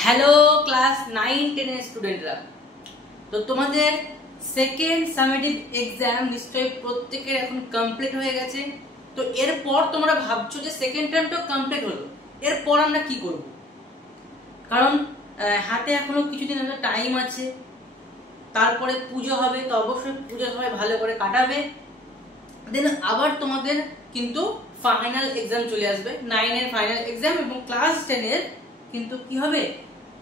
Hello class 9-10 এর স্টুডেন্টরা, তো তোমাদের সেকেন্ড সামেটিভ এক্সাম নিশ্চয়ই প্রত্যেকের এখন কমপ্লিট হয়ে গেছে। তো এরপর তোমরা ভাবছো যে সেকেন্ড টার্মটা কমপ্লিট হলো, এরপর আমরা কি করব? কারণ হাতে এখনো কিছুদিন টাইম আছে, তারপরে পুজো হবে, তো অবশ্যই পুজো সবাই ভালো করে কাটাবে। দেন আবার তোমাদের কিন্তু ফাইনাল এক্সাম চলে আসবে, 9 এর ফাইনাল এক্সাম এবং ক্লাস 10 এর কিন্তু কি হবে,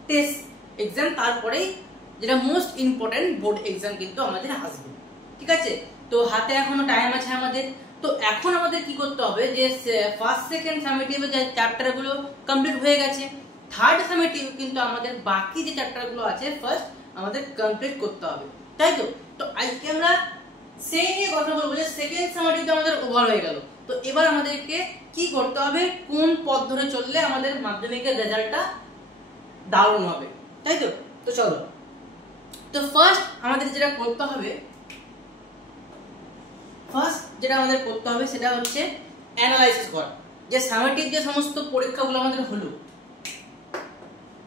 টেস্ট এক্সাম। তারপরেই যেটা মোস্ট ইম্পর্টেন্ট বোর্ড এক্সাম কিন্তু আমাদের আসবে, ঠিক আছে? তো হাতে এখনো টাইম আছে আমাদের। তো এখন আমাদের কি করতে হবে, যে ফার্স্ট সেকেন্ড সামেটিভে যে চ্যাপ্টারগুলো কমপ্লিট হয়ে গেছে, থার্ড সামেটিভ কিন্তু আমাদের বাকি যে চ্যাপ্টারগুলো আছে ফার্স্ট আমাদের কমপ্লিট করতে হবে, তাই তো? তো আজকে আমরা সেই নিয়ে কথা বলবো যে সেকেন্ড সামেটিভ আমাদের ওভার হয়ে গেল, তো এবার আমাদেরকে কি করতে হবে, কোন পথ ধরে চললে আমাদের মাধ্যমিকের রেজাল্টটা দারুণ হবে, তাই তো? তো চলো, তো ফার্স্ট আমাদের যেটা করতে হবে, সেটা হচ্ছে অ্যানালাইসিস করা, যে সামেটিভ যে সমস্ত পরীক্ষাগুলো আমাদের হলো।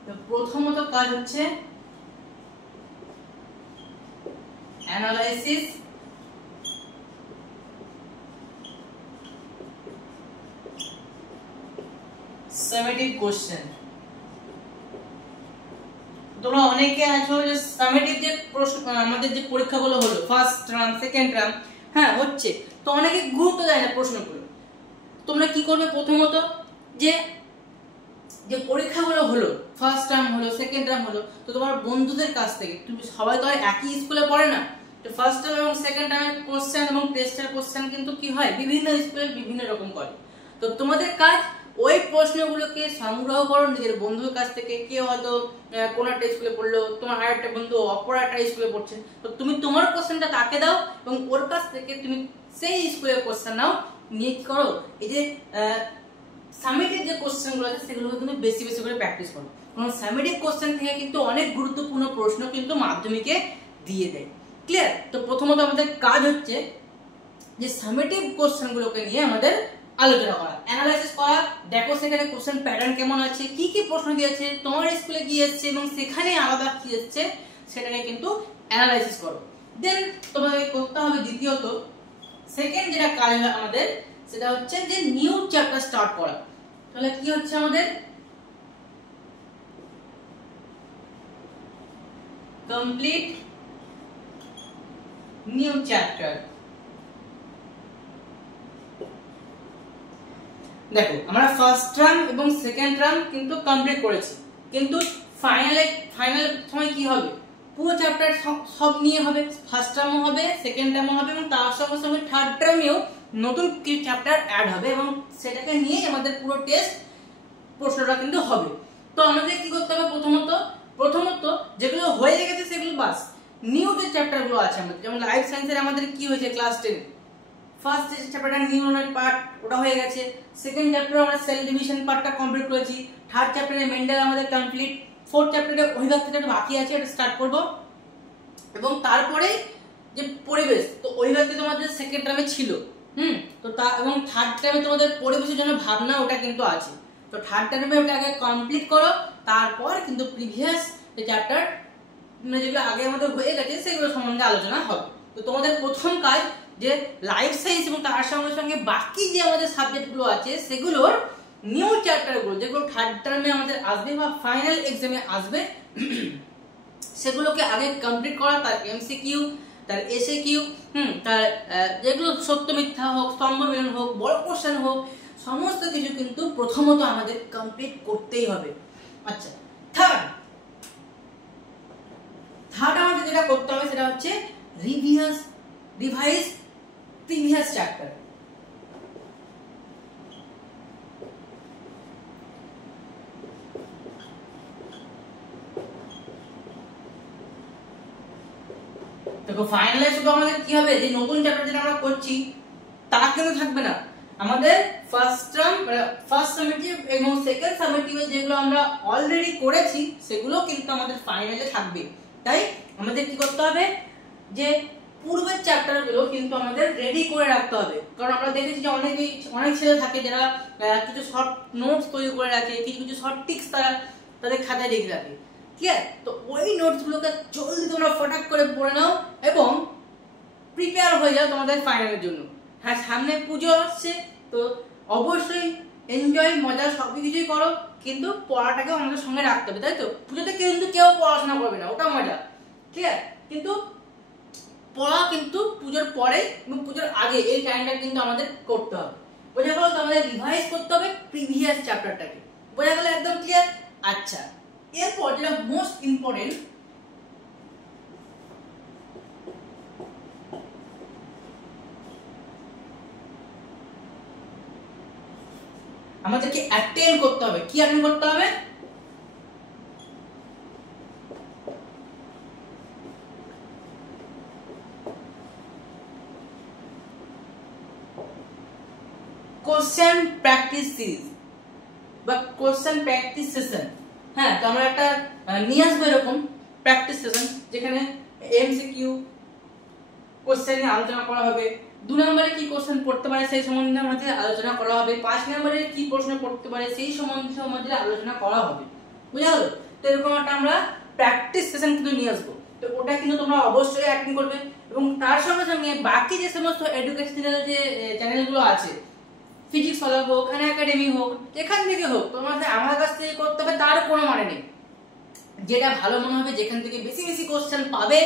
তো প্রথমত কাজ হচ্ছে অ্যানালাইসিস সামেটিভ কোশ্চেন। তোমরা অনেকে আছো যে সামেটিভ যে আমাদের যে পরীক্ষাগুলো হলো ফার্স্ট টার্ম সেকেন্ড টার্ম, হ্যাঁ হচ্ছে, তো অনেকে গুরুত্ব দেয় না প্রশ্নগুলো। তোমরা কি করবে, প্রথমত যে যে পরীক্ষাগুলো হলো, ফার্স্ট টার্ম হলো সেকেন্ড টার্ম হলো, তো তোমার বন্ধুদের কাছ থেকে, তুমি সবাই তো আর একই স্কুলে পড়ে না, তো ফার্স্ট টার্ম এবং সেকেন্ড টার্মের কোশ্চেন এবং টেস্টের কোশ্চেন কিন্তু কি হয়, বিভিন্ন স্কুলে বিভিন্ন রকম করে। তো তোমাদের কাজ ওই প্রশ্নগুলোকে সংগ্রহ করো নিজের বন্ধুর কাছ থেকে। কেউ হয়তো কোন একটা স্কুলে পড়লো, তোমার আর একটা বন্ধু অপর একটা স্কুলে পড়ছে, তো তুমি তোমার কোশ্চেনটা তাকে দাও এবং ওর কাছ থেকে তুমি সেই স্কুলের কোশ্চেন নাও, নিয়ে কি করো, এই যে সামেটিভ যে কোশ্চেনগুলো আছে সেগুলো তুমি বেশি বেশি করে প্র্যাকটিস করো। কারণ সামেটিভ কোশ্চেন থেকে কিন্তু অনেক গুরুত্বপূর্ণ প্রশ্ন কিন্তু মাধ্যমিকে দিয়ে দেয়। ক্লিয়ার? তো প্রথমত আমাদের কাজ হচ্ছে যে সামেটিভ কোশ্চেনগুলোকে নিয়ে আমাদের আলোচনা করা, অ্যানালাইসিস করা। দেখো সেখানে কোশ্চেন প্যাটার্ন কেমন আছে, কি কি প্রশ্ন দিয়েছে, তোমার স্কুলে কি এসেছে এবং সেখানে আলাদা কি এসেছে, সেটাকে কিন্তু অ্যানালাইসিস করো। দেন তোমাকে করতে হবে দ্বিতীয়ত, সেকেন্ড যেটা কাজ হয় আমাদের, সেটা হচ্ছে যে নিউ চ্যাপ্টার স্টার্ট করা। তাহলে কি হচ্ছে আমাদের, কমপ্লিট নিউ চ্যাপ্টার। দেখো আমরা ফার্স্ট টার্ম এবং সেকেন্ড টার্ম কিন্তু কমপ্লিট করেছি, কিন্তু ফাইনাল সময় কি হবে, পুরো চ্যাপ্টার সব নিয়ে হবে, ফার্স্ট টার্মও হবে, সেকেন্ড টার্মও হবে এবং তার সঙ্গে সঙ্গে থার্ড টার্মেও নতুন কি চ্যাপ্টার অ্যাড হবে এবং সেটাকে নিয়ে আমাদের পুরো টেস্ট প্রশ্নটা কিন্তু হবে। তো আমাদের কি করতে হবে, প্রথমত যেগুলো হয়ে গেছে সেগুলো বাস, নিউ যে চ্যাপ্টারগুলো আছে আমাদের, যেমন লাইফ সায়েন্সের আমাদের কি হয়েছে ক্লাস 10 ফার্স্ট যে চ্যাপ্টারটা নিউরনের পার্ট ওটা হয়ে গেছে, সেকেন্ড চ্যাপ্টারে আমরা সেল ডিভিশন পার্টটা কমপ্লিট করেছি, থার্ড চ্যাপ্টারে মেন্ডেল আমাদের কমপ্লিট, ফোর্থ চ্যাপ্টারে অভিব্যক্তিটা বাকি আছে, এটা স্টার্ট করব। এবং তারপরে যে পরিবেশ, তো অভিব্যক্তি তোমাদের সেকেন্ড টার্মে ছিল, তো তা এবং থার্ড টার্মে তোমাদের পরিবেশের জন্য ভাবনা ওটা কিন্তু আছে, তো থার্ড টার্মে ওটা আগে কমপ্লিট করো, তারপর কিন্তু প্রিভিয়াস যে চ্যাপ্টার মানে যেগুলো আগে আমাদের হয়ে গেছে সেগুলো সম্বন্ধে আলোচনা হবে। তো তোমাদের প্রথম কাজ যে লাইফ সায়েন্স এবং তার সঙ্গে সঙ্গে বাকি যে আমাদের সাবজেক্টগুলো আছে সেগুলোর নিউ চ্যাপ্টারগুলো, যেগুলো থার্ড টার্মে আমাদের আসবে বা ফাইনাল এক্সামে আসবে, সেগুলোকে আগে কমপ্লিট করা, তার এমসিকিউ, তার এসএকিউ, তার যেগুলো সত্য মিথ্যা হোক, স্তম্ভ মিলন হোক, বড় কোশ্চেন হোক, সমস্ত কিছু কিন্তু প্রথমত আমাদের কমপ্লিট করতেই হবে। আচ্ছা, থার্ড আমাদের যেটা করতে হবে সেটা হচ্ছে রিভাইজ প্রিভিয়াস চ্যাপ্টার। দেখো ফাইনালে শুধু আমাদের কি হবে, যে নতুন চ্যাপ্টার যেটা আমরা করছি তা কিন্তু থাকবে না, আমাদের ফার্স্ট সামেটিভ এবং সেকেন্ড সামেটিভ যেগুলো আমরা অলরেডি করেছি সেগুলো কিন্তু আমাদের ফাইনালে থাকবে। তাই আমাদের কি করতে হবে, যে পূর্বের চ্যাপ্টারগুলো কিন্তু আমাদের রেডি করে রাখতে হবে, কারণ আমরা দেখেছি যে অনেক ছেলে থাকে যারা কিছু শর্ট নোটস তৈরি করে রাখে, কিছু শর্ট টিক্স তারা তাদের খাতায় লিখে রাখে, ঠিক আছে? তো ওই নোটসগুলোকে জলদি তোমরা ফটাক করে পড়ে নাও এবং প্রিপেয়ার হয়ে যাও তোমাদের ফাইনালের জন্য। হ্যাঁ, সামনে পুজো আসছে, তো অবশ্যই এনজয়, মজা সবই কিছুই করো, কিন্তু পড়াটাকেও আমাদের সঙ্গে রাখতে হবে, তাই তো? পুজোতে কিন্তু কেউ পড়াশোনা করবে না, ওটা মজা, ঠিক আছে? কিন্তু পড়া কিন্তু পুজোর পরে এবং পুজোর আগে এই টাইমটা কিন্তু আমাদের করতে হবে। বোঝা গেল? তো আমাদের রিভাইজ করতে হবে প্রিভিয়াস চ্যাপ্টারটাকে। বোঝা গেল? একদম ক্লিয়ার? আচ্ছা, এরপর যেটা মোস্ট ইম্পর্টেন্ট, আমাদেরকে অ্যাটেন্ড করতে হবে। কি অ্যাটেন্ড করতে হবে? কোশ্চেন প্র্যাকটিস সিরিজ বা কোশ্চেন প্র্যাকটিস সেশন। হ্যাঁ, তো আমরা একটা নিয়ে আসবো এরকম প্র্যাকটিস সেশন, যেখানে এমসিকিউ কোশ্চেন নিয়ে আলোচনা করা হবে। 2 নম্বরে কি কোশ্চেন পড়তে পারে সেই সম্বন্ধে আমাদের আলোচনা করা হবে। 5 নম্বরে কি প্রশ্ন পড়তে পারে সেই সম্বন্ধে আমাদের আলোচনা করা হবে। বুঝা গেল? তো এরকম একটা আমরা প্র্যাকটিস সেশন কিন্তু নিয়ে আসবো। তো ওটা কিন্তু তোমরা অবশ্যই অ্যাটেন্ড করবে এবং তার সঙ্গে সঙ্গে বাকি যে সমস্ত এডুকেশনাল যে চ্যানেলগুলো আছে, ফিজিক্স ওয়ালা হোক, একাডেমি হোক, যেখান থেকে হোক, তোমাদের আমার কাছ থেকে করতে হবে তার কোনো মানে নেই। যেটা ভালো মনে হবে, যেখান থেকে বেশি বেশি কোশ্চেন পাবে,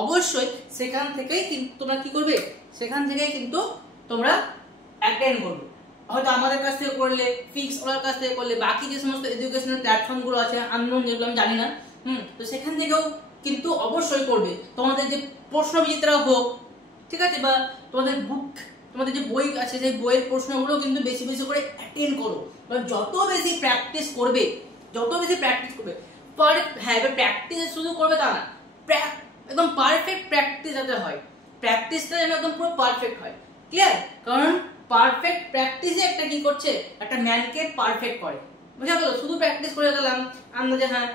অবশ্যই সেখান থেকেই কিন্তু তোমরা কি করবে, সেখান থেকেই কিন্তু তোমরা অ্যাটেন্ড করবে। হয়তো আমাদের কাছ থেকে করলে, ফিক্স ওয়ালার কাছ থেকে করলে, বাকি যে সমস্ত এডুকেশনাল প্ল্যাটফর্মগুলো আছে আননোন, যেগুলো আমি জানি না, তো সেখান থেকেও কিন্তু অবশ্যই করবে। তোমাদের যে প্রশ্ন বিচিত্রা হোক, ঠিক আছে, বা তোমাদের বুক, তোমাদের যে বই আছে সেই বইয়ের প্রশ্নগুলো কিন্তু বেশি বেশি করে অ্যাটেন্ড করো। যত বেশি প্র্যাকটিস করবে, যত বেশি প্র্যাকটিস করবে, হ্যাঁ, এবার প্র্যাকটিস শুধু করবে তা না, একদম পারফেক্ট প্র্যাকটিস যাতে হয়, প্র্যাকটিসটা যেন একদম পুরো পারফেক্ট হয়। ক্লিয়ার? কারণ পারফেক্ট প্র্যাকটিসে একটা কি করছে, একটা ম্যানকে পারফেক্ট করে। বুঝা গেল? শুধু প্র্যাকটিস করে গেলাম আন্দাজে, হ্যাঁ,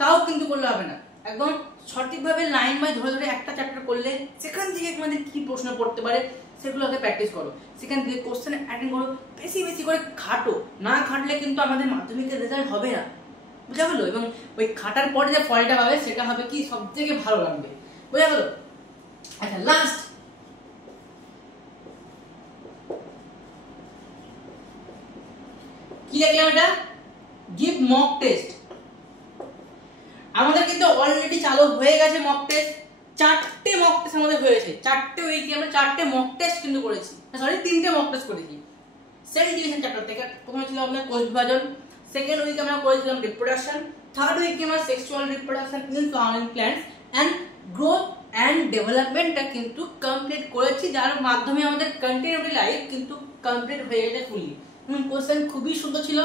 তাও কিন্তু করলে হবে না। একদম সঠিকভাবে লাইন বাই ধরে ধরে একটা চ্যাপ্টার করলে সেখান থেকে তোমাদের কি প্রশ্ন পড়তে পারে সেগুলোকে প্র্যাকটিস করো, সেখান থেকে কোশ্চেন অ্যাটেন্ড করো, বেশি বেশি করে খাটো। না খাটলে কিন্তু আমাদের মাধ্যমিকের রেজাল্ট হবে না। বুঝা গেল? এবং ওই খাটার পরে যে ফলটা পাবে সেটা হবে কি, সব থেকে ভালো লাগবে। বুঝা গেল? আচ্ছা, লাস্ট কি দেখলাম, এটা গিভ মক টেস্ট। আমাদের কিন্তু অলরেডি চালু হয়ে গেছে মক টেস্ট। 4টে মক টেস্ট আমাদের হয়েছে। 4টে উইকে আমরা 4টে মক টেস্ট কিন্তু করেছি, সরি 3টে মক টেস্ট করেছি। সেল ডিভিশন চ্যাপ্টার থেকে প্রথমে ছিল আমাদের কোষ বিভাজন, সেকেন্ড উইকে আমরা করেছিলাম রিপ্রোডাকশন, থার্ড উইকে আমরা sexual reproduction in flowering plants and growth and ডেভেলপমেন্টটা কিন্তু কমপ্লিট করেছি, যার মাধ্যমে আমাদের কন্টিনিউটি লাইফ কিন্তু কমপ্লিট হয়ে গেছে ফুলি। কোশ্চেন খুবই সুন্দর ছিল,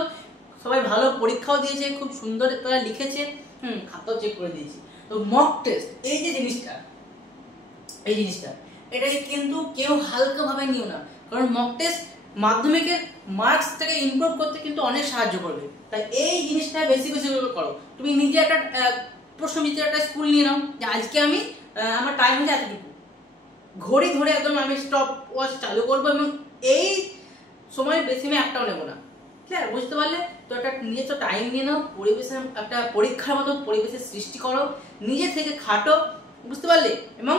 সবাই ভালো পরীক্ষাও দিয়েছে, খুব সুন্দর তারা লিখেছে, খাতাও চেক করে দিয়েছি। তো মক টেস্ট এই যে জিনিসটা, এই জিনিসটা এটাকে কিন্তু কেউ হালকা ভাবে নিও না, কারণ মক টেস্ট মাধ্যমিকের মার্কস থেকে ইমপ্রুভ করতে কিন্তু অনেক সাহায্য করবে। তাই এই জিনিসটা বেশি বেশি করে করো। তুমি নিজে একটা প্রশ্ন বিচিত্র একটা স্কুল নিয়ে নাও, যে আজকে আমি আমার টাইম হচ্ছে এতটুকু, ঘড়ি ধরে একদম আমি স্টপ ওয়াচ চালু করবো এবং এই সময় বেশি আমি একটাও নেবো না। ঠিক আছে? বুঝতে পারলে? তো একটা নিজস্ব টাইম নিয়ে নাও, পরিবেশের একটা পরীক্ষার মতো পরিবেশের সৃষ্টি করো, নিজে থেকে খাটো, বুঝতে পারলে? এবং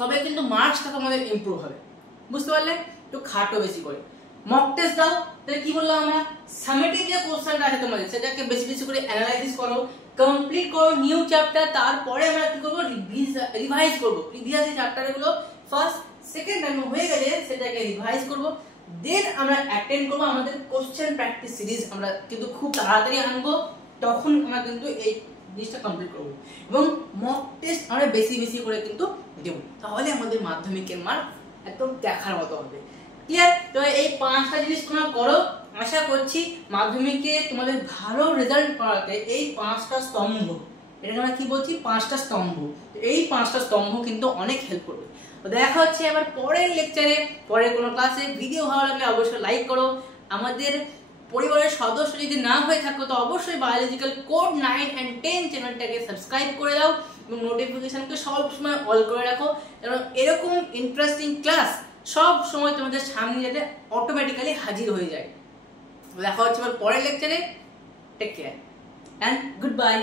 তবে কিন্তু মার্কসটা তোমাদের ইমপ্রুভ হবে। বুঝতে পারলে? তো খাটো বেশি করে মক টেস্ট দাও। তাহলে কি বললাম আমরা, সামেটিভ যে কোশ্চেনটা আছে তোমাদের সেটাকে বেশি বেশি করে অ্যানালাইসিস করো, কমপ্লিট করো নিউ চ্যাপ্টার। তারপরে আমরা কি করবো, রিভাইজ করবো প্রিভিয়াস যে চ্যাপ্টারগুলো ফার্স্ট সেকেন্ড টাইম হয়ে গেছে সেটাকে রিভাইজ করবো, দেন আমরা অ্যাটেন্ড করবো আমাদের কোশ্চেন প্র্যাকটিস সিরিজ। আমরা কিন্তু খুব তাড়াতাড়ি আনবো, তখন আমরা কিন্তু এই জিনিসটা কমপ্লিট করবো এবং মক টেস্ট আমরা বেশি বেশি করে কিন্তু দেবো, তাহলে আমাদের মাধ্যমিকের মার্ক একদম দেখার মতো হবে। ক্লিয়ার? তো এই 5টা জিনিস তোমরা করো, আশা করছি মাধ্যমিকে তোমাদের ভালো রেজাল্ট করাতে এই 5টা স্তম্ভ, এটাকে আমরা কি বলছি, 5টা স্তম্ভ, এই 5টা স্তম্ভ কিন্তু অনেক হেল্প করবে। তো দেখা হচ্ছে আবার পরের লেকচারে, পরের কোনো ক্লাসে। ভিডিও ভালো লাগলে অবশ্যই লাইক করো। আমাদের পরিবারের সদস্য যদি না হয়ে থাকো তো অবশ্যই বায়োলজিক্যাল কোড 9 and 10 চ্যানেলটাকে সাবস্ক্রাইব করে দাও এবং নোটিফিকেশনকে সব সময় অল করে রাখো, কারণ এরকম ইন্টারেস্টিং ক্লাস সব সময় তোমাদের সামনে যাতে অটোমেটিক্যালি হাজির হয়ে যায়। দেখা হচ্ছে আবার পরের লেকচারে। Take care. And good by.